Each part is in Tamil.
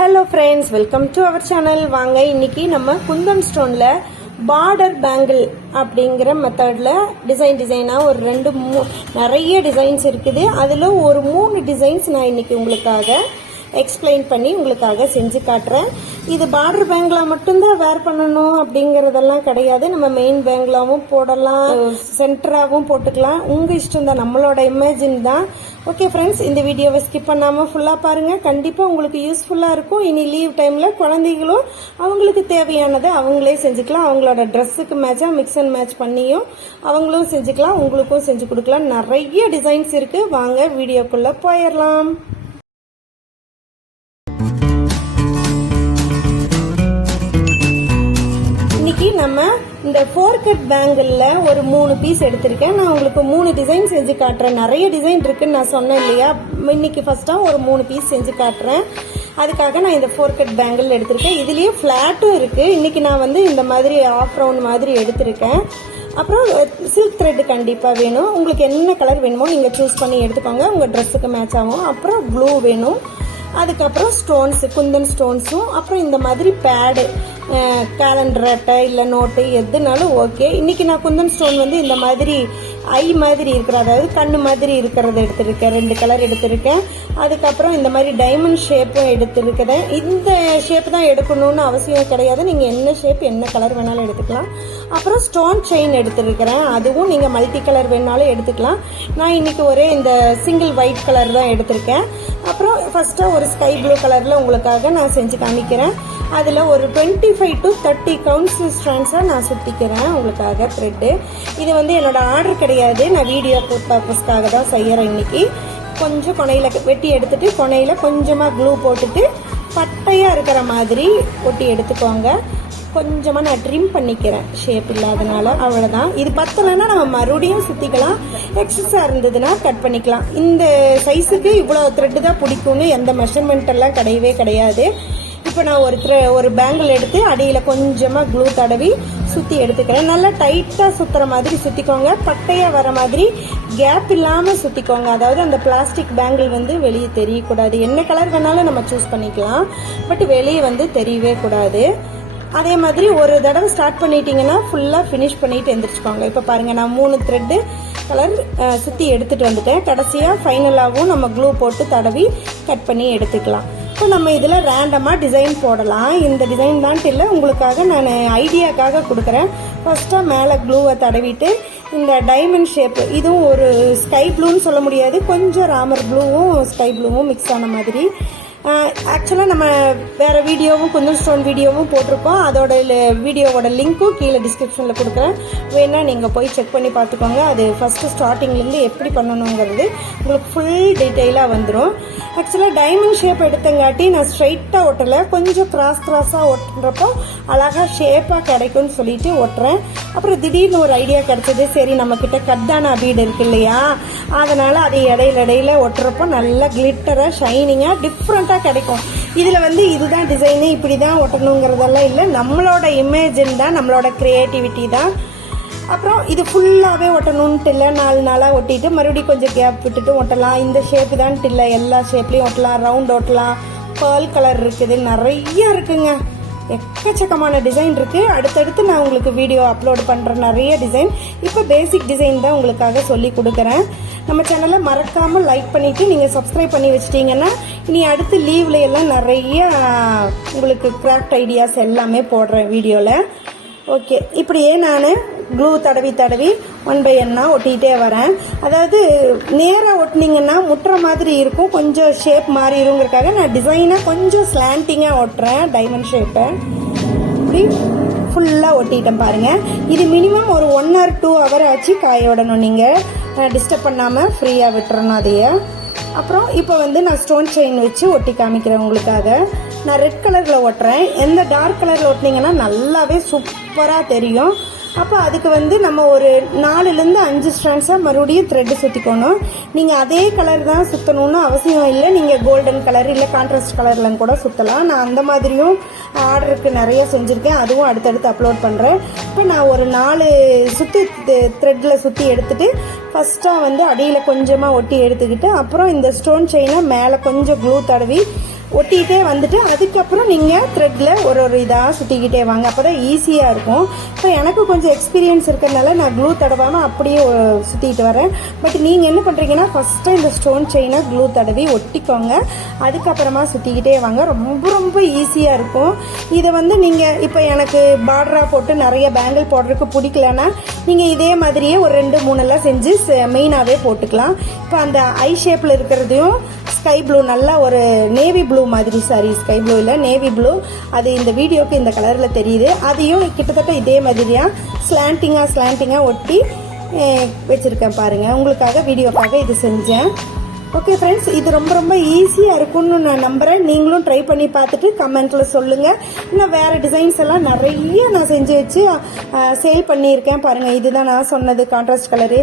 Hello friends, welcome to our channel. வாங்க இன்னைக்கு நம்ம குந்தன் ஸ்டோன்ல பார்டர் பேங்கிள் அப்படிங்கிற மெத்தட்ல டிசைனாக ஒரு நிறைய டிசைன்ஸ் இருக்குது. அதில் ஒரு 3 டிசைன்ஸ் நான் இன்னைக்கு உங்களுக்காக எக்ஸ்பிளைன் பண்ணி உங்களுக்காக செஞ்சு காட்டுறேன். இது பார்டர் பேங்கிளா மட்டும்தான் வேர் பண்ணணும் அப்படிங்கறதெல்லாம் கிடையாது. நம்ம மெயின் பேங்கிளாவும் போடலாம், சென்டராகவும் போட்டுக்கலாம். உங்க இஷ்டம் தான், நம்மளோட இமேஜின் தான். ஓகே ஃப்ரெண்ட்ஸ், இந்த வீடியோவை ஸ்கிப் பண்ணாம ஃபுல்லா பாருங்க. கண்டிப்பா உங்களுக்கு யூஸ்ஃபுல்லா இருக்கும். இனி லீவ் டைம்ல குழந்தைகளும் அவங்களுக்கு தேவையானதை அவங்களே செஞ்சுக்கலாம். அவங்களோட ட்ரெஸ்ஸுக்கு மேட்சா மிக்ஸ் அண்ட் மேட்ச் பண்ணியும் அவங்களும் செஞ்சுக்கலாம், உங்களுக்கும் செஞ்சு கொடுக்கலாம். நிறைய டிசைன்ஸ் இருக்கு. வாங்க வீடியோக்குள்ள போயிடலாம். நம்ம இந்த 4 கட் பேங்கிள் ஒரு 3 பீஸ் எடுத்திருக்கேன். நான் உங்களுக்கு 3 டிசைன் செஞ்சு காட்டுறேன். நிறைய டிசைன் இருக்குன்னு நான் சொன்னேன் இல்லையா. இன்னைக்கு ஃபர்ஸ்டா ஒரு 3 பீஸ் செஞ்சு காட்டுறேன். அதுக்காக நான் இந்த 4 கட் பேங்கிள் எடுத்திருக்கேன். இதுலயே பிளாட்டும் இருக்கு. இன்னைக்கு நான் இந்த மாதிரி ஆஃப் ரவுண்ட் மாதிரி எடுத்திருக்கேன். அப்புறம் சில்க் த்ரெட் கண்டிப்பா வேணும். உங்களுக்கு என்ன கலர் வேணுமோ நீங்க சூஸ் பண்ணி எடுத்துக்கோங்க, உங்க ட்ரெஸ்ஸுக்கு மேட்ச் ஆகும். அப்புறம் ப்ளூ வேணும். அதுக்கப்புறம் ஸ்டோன்ஸ், குந்தன் ஸ்டோன்ஸும், அப்புறம் இந்த மாதிரி பேடு, கேலண்டர் அட்டை இல்லை நோட்டு எதுனாலும் ஓகே. இன்னைக்கு நான் குந்தன் ஸ்டோன் இந்த மாதிரி ஐ மாதிரி இருக்கிற, அதாவது கண்ணு மாதிரி இருக்கிறத எடுத்திருக்கேன். 2 கலர் எடுத்திருக்கேன். அதுக்கப்புறம் இந்த மாதிரி டைமண்ட் ஷேப்பும் எடுத்திருக்கிறேன். இந்த ஷேப் தான் எடுக்கணும்னு அவசியம் கிடையாது. நீங்க என்ன ஷேப் என்ன கலர் வேணாலும் எடுத்துக்கலாம். அப்புறம் ஸ்டோன் செயின் எடுத்திருக்கிறேன். அதுவும் நீங்க மல்டி கலர் வேணாலும் எடுத்துக்கலாம். நான் இன்னைக்கு ஒரே இந்த சிங்கிள் ஒயிட் கலர் தான் எடுத்திருக்கேன். அப்புறம் ஃபர்ஸ்டா ஒரு ஸ்கை ப்ளூ கலர்ல உங்களுக்காக நான் செஞ்சு காமிக்கிறேன். அதுல ஒரு 25 to 30 கவுண்ட்ஸ் ஸ்ட்ராண்ட்ஸா நான் சுத்திக்கிறேன் உங்களுக்காக த்ரெட்டு. இது என்னோட ஆர்டர் கிடையாது, நான் வீடியோ பர்பஸ்க்காக தான் செய்யறேன். இன்னைக்கு கொஞ்சம் கொனையில வெட்டி எடுத்துட்டு கொனையில கொஞ்சமா க்ளூ போட்டுட்டு பட்டையா இருக்கிற மாதிரி ஒட்டி எடுத்துக்கோங்க. கொஞ்சமா நான் ட்ரிம் பண்ணிக்கிறேன், ஷேப் இல்லாதனால. அவ்வளவுதான். இது பத்தலைன்னா நம்ம மறுபடியும் சுத்திக்கலாம். எக்ஸஸா இருந்ததுன்னா கட் பண்ணிக்கலாம். இந்த சைஸுக்கு இவ்வளவு த்ரெட் தான் பிடிக்கும்னு எந்த மெஷர்மெண்ட் எல்லாம் கிடையவே கிடையாது. இப்போ நான் ஒரு பேங்கிள் எடுத்து அடியில கொஞ்சமா க்ளூ தடவி சுத்தி எடுத்துக்கிறேன். நல்லா டைட்டா சுத்துற மாதிரி சுத்திக்கோங்க. பட்டையா வர மாதிரி கேப் இல்லாம சுத்திக்கோங்க. அதாவது அந்த பிளாஸ்டிக் பேங்கிள் வெளியே தெரியக்கூடாது. என்ன கலர் வேணாலும் நம்ம சூஸ் பண்ணிக்கலாம், பட் வெளியே தெரியவே கூடாது. அதே மாதிரி ஒரு தடவை ஸ்டார்ட் பண்ணிட்டீங்கன்னா ஃபுல்லா ஃபினிஷ் பண்ணிட்டு எந்திரிச்சுக்கோங்க. இப்ப பாருங்க, நான் 3 த்ரெட் கலர் சுத்தி எடுத்துட்டு வந்துட்டேன். கடைசியா ஃபைனலாவும் நம்ம க்ளூ போட்டு தடவி கட் பண்ணி எடுத்துக்கலாம். இப்போ நம்ம இதுல ரேண்டமா டிசைன் போடலாம். இந்த டிசைன் தான் இல்லை, உங்களுக்காக நான் ஐடியாக்காக கொடுக்குறேன். ஃபர்ஸ்டா மேல க்ளூவை தடவிட்டு இந்த டைமண்ட் ஷேப், இதுவும் ஒரு ஸ்கை ப்ளூன்னு சொல்ல முடியாது, கொஞ்சம் ராமர் ப்ளூவும் ஸ்கை ப்ளூவும் மிக்ஸ் ஆன மாதிரி. ஆக்சுவலாக நம்ம வேற வீடியோவும் குந்தன் ஸ்டோன் வீடியோவும் போட்டிருக்கோம். அதோட வீடியோவோட லிங்க்கும் கீழே டிஸ்கிரிப்ஷனில் கொடுக்குறேன். வேணா நீங்கள் போய் செக் பண்ணி பார்த்துக்கோங்க. அது ஃபஸ்ட்டு ஸ்டார்டிங்லேருந்து எப்படி பண்ணணுங்கிறது உங்களுக்கு ஃபுல் டீட்டெயிலாக வந்துடும். ஆக்சுவலாக டைமண்ட் ஷேப் எடுத்தங்காட்டி நான் ஸ்ட்ரைட்டாக ஒட்டலை, கொஞ்சம் கிராஸாக ஒட்டுறப்போ அழகாக ஷேப்பாக கிடைக்கும்னு சொல்லிட்டு ஒட்டுறேன். அப்புறம் திடீர்னு ஒரு ஐடியா கிடைச்சது, சரி நம்மக்கிட்ட கத்தானா பீடு இருக்கு இல்லையா, அதனால் அதை இடையில ஒட்டுறப்போ நல்லா கிளிட்டராக ஷைனிங்காக டிஃப்ரெண்ட்டாக கிடைக்கும். இதுல இதுதான் டிசைனு, இப்படிதான் ஒட்டணுங்கிறதெல்லாம் இல்லை, நம்மளோட இமேஜின் தான், நம்மளோட கிரியேட்டிவிட்டி தான். அப்புறம் இது ஃபுல்லாவே ஒட்டணும்ட்டு இல்லை, 4 நாளா ஒட்டிட்டு மறுபடியும் கொஞ்சம் கேப் விட்டுட்டு ஒட்டலாம். இந்த ஷேப் தான் இல்லை, எல்லா ஷேப்லயும் ஒட்டலாம், ரவுண்ட் ஒட்டலாம், பேர்ல் கலர் இருக்குது, நிறைய இருக்குங்க, எக்கச்சக்கமான டிசைன் இருக்கு. அடுத்தடுத்து நான் உங்களுக்கு வீடியோ அப்லோட் பண்றேன், நிறைய டிசைன். இப்போ பேசிக் டிசைன் தான் உங்களுக்காக சொல்லி கொடுக்குறேன். நம்ம சேனலை மறக்காம லைக் பண்ணிட்டு நீங்க சப்ஸ்கிரைப் பண்ணி வச்சிட்டீங்கன்னா இனி அடுத்து லீவ்ல எல்லாம் நிறைய உங்களுக்கு கிராஃப்ட் ஐடியாஸ் எல்லாமே போடுறேன் வீடியோல. ஓகே, இப்படியே நான் க்ளூ தடவி 1 by 1 ஒட்டிகிட்டே வரேன். அதாவது நேரா ஒட்டினீங்கன்னா முட்டுற மாதிரி இருக்கும், கொஞ்சம் ஷேப் மாறிடுங்கிறதுக்காக நான் டிசைனாக கொஞ்சம் ஸ்லாண்டிங்கா ஒட்டுறேன். டைமண்ட் ஷேப்பை இப்படி ஃபுல்லா ஒட்டிட்டேன் பாருங்க. இது மினிமம் ஒரு 1 or 2 hour ஆச்சு காய விடணும். நீங்க டிஸ்டர்ப் பண்ணாம ஃப்ரீயா விட்டுறணும் அதைய. அப்புறம் இப்போ நான் ஸ்டோன் செயின் வச்சு ஒட்டி காமிக்கிறேன் உங்களுக்காக. நான் ரெட் கலர்ல ஒட்டுறேன். எந்த டார்க் கலர்ல ஒட்டினீங்கன்னா நல்லாவே சூப்பரா தெரியும். அப்போ அதுக்கு நம்ம ஒரு 4லேருந்து 5 ஸ்ட்ராண்ட்ஸா மறுபடியும் த்ரெட் சுத்திக்கணும். நீங்க அதே கலர் தான் சுத்தணும்னு அவசியம் இல்லை. நீங்க கோல்டன் கலர் இல்லை கான்ட்ராஸ்ட் கலர்ல கூட சுத்தலாம். நான் அந்த மாதிரியும் ஆர்டருக்கு நிறைய செஞ்சிருக்கேன், அதுவும் அடுத்தடுத்து அப்லோட் பண்றேன். இப்போ நான் ஒரு 4 சுத்தி த்ரெட்ல சுத்தி எடுத்துட்டு ஃபர்ஸ்டா அடியில கொஞ்சமா ஒட்டி எடுத்துக்கிட்டு அப்புறம் இந்த ஸ்டோன் செயினை மேல கொஞ்சம் க்ளூ தடவி ஒட்டிகிட்டே வந்துட்டு அதுக்கப்புறம் நீங்கள் த்ரெட்டில் ஒரு இதாக சுற்றிக்கிட்டே வாங்க. அப்போ தான் ஈஸியாக இருக்கும். இப்போ எனக்கு கொஞ்சம் எக்ஸ்பீரியன்ஸ் இருக்கிறதுனால நான் க்ளூ தடவாமல் அப்படியே சுற்றிட்டு வரேன். பட் நீங்கள் என்ன பண்ணுறீங்கன்னா ஃபஸ்ட்டு இந்த ஸ்டோன் செயினை க்ளூ தடவி ஒட்டிக்கோங்க, அதுக்கப்புறமா சுற்றிக்கிட்டே வாங்க. ரொம்ப ரொம்ப ஈஸியாக இருக்கும். இதை நீங்கள் இப்போ எனக்கு பார்டராக போட்டு நிறைய பேங்கிள் போடுறதுக்கு பிடிக்கலன்னா நீங்கள் இதே மாதிரியே ஒரு 2-3 எல்லாம் செஞ்சு மெயினாகவே போட்டுக்கலாம். இப்போ அந்த ஐ ஷேப்பில் இருக்கிறதையும் ஸ்கை ப்ளூ, நல்லா ஒரு நேவி ப்ளூ மாதிரி, சாரி ஸ்கை ப்ளூ இல்லை நேவி ப்ளூ, அது இந்த வீடியோக்கு இந்த கலரில் தெரியுது. அதையும் கிட்டத்தட்ட இதே மாதிரியாக ஸ்லாண்டிங்காக ஒட்டி வச்சுருக்கேன் பாருங்கள். உங்களுக்காக வீடியோக்காக இது செஞ்சேன். ஓகே ஃப்ரெண்ட்ஸ், இது ரொம்ப ரொம்ப ஈஸியாக இருக்கும்னு நான் நம்புகிறேன். நீங்களும் ட்ரை பண்ணி பார்த்துட்டு கமெண்ட்டில் சொல்லுங்கள். இன்னும் வேறு டிசைன்ஸ் எல்லாம் நிறைய நான் செஞ்சு வச்சு சேல் பண்ணியிருக்கேன் பாருங்கள். இதுதான் நான் சொன்னது, கான்ட்ராஸ்ட் கலரு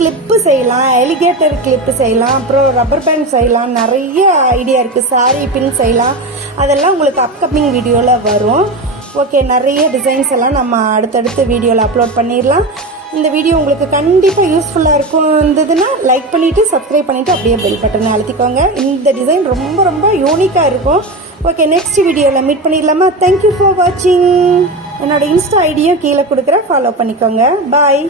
கிளிப்பு செய்யலாம், எலிகேட்டர் கிளிப்பு செய்யலாம், அப்புறம் ரப்பர் பேண்ட் செய்யலாம், நிறைய ஐடியா இருக்குது. சாரி பின் செய்யலாம், அதெல்லாம் உங்களுக்கு அப்கமிங் வீடியோவில் வரும். ஓகே, நிறைய டிசைன்ஸ் எல்லாம் நம்ம அடுத்தடுத்து வீடியோவில் அப்லோட் பண்ணிடலாம். இந்த வீடியோ உங்களுக்கு கண்டிப்பாக யூஸ்ஃபுல்லாக இருந்ததுன்னா லைக் பண்ணிவிட்டு சப்ஸ்கிரைப் பண்ணிவிட்டு அப்படியே பெல் பட்டனை அழுத்திக்கோங்க. இந்த டிசைன் ரொம்ப ரொம்ப யூனிக்காக இருக்கும். ஓகே, நெக்ஸ்ட் வீடியோவில் மீட் பண்ணிடலாமா? தேங்க்யூ ஃபார் வாட்சிங். என்னோட இன்ஸ்டா ஐடியும் கீழே கொடுக்குறேன், ஃபாலோ பண்ணிக்கோங்க. பாய்.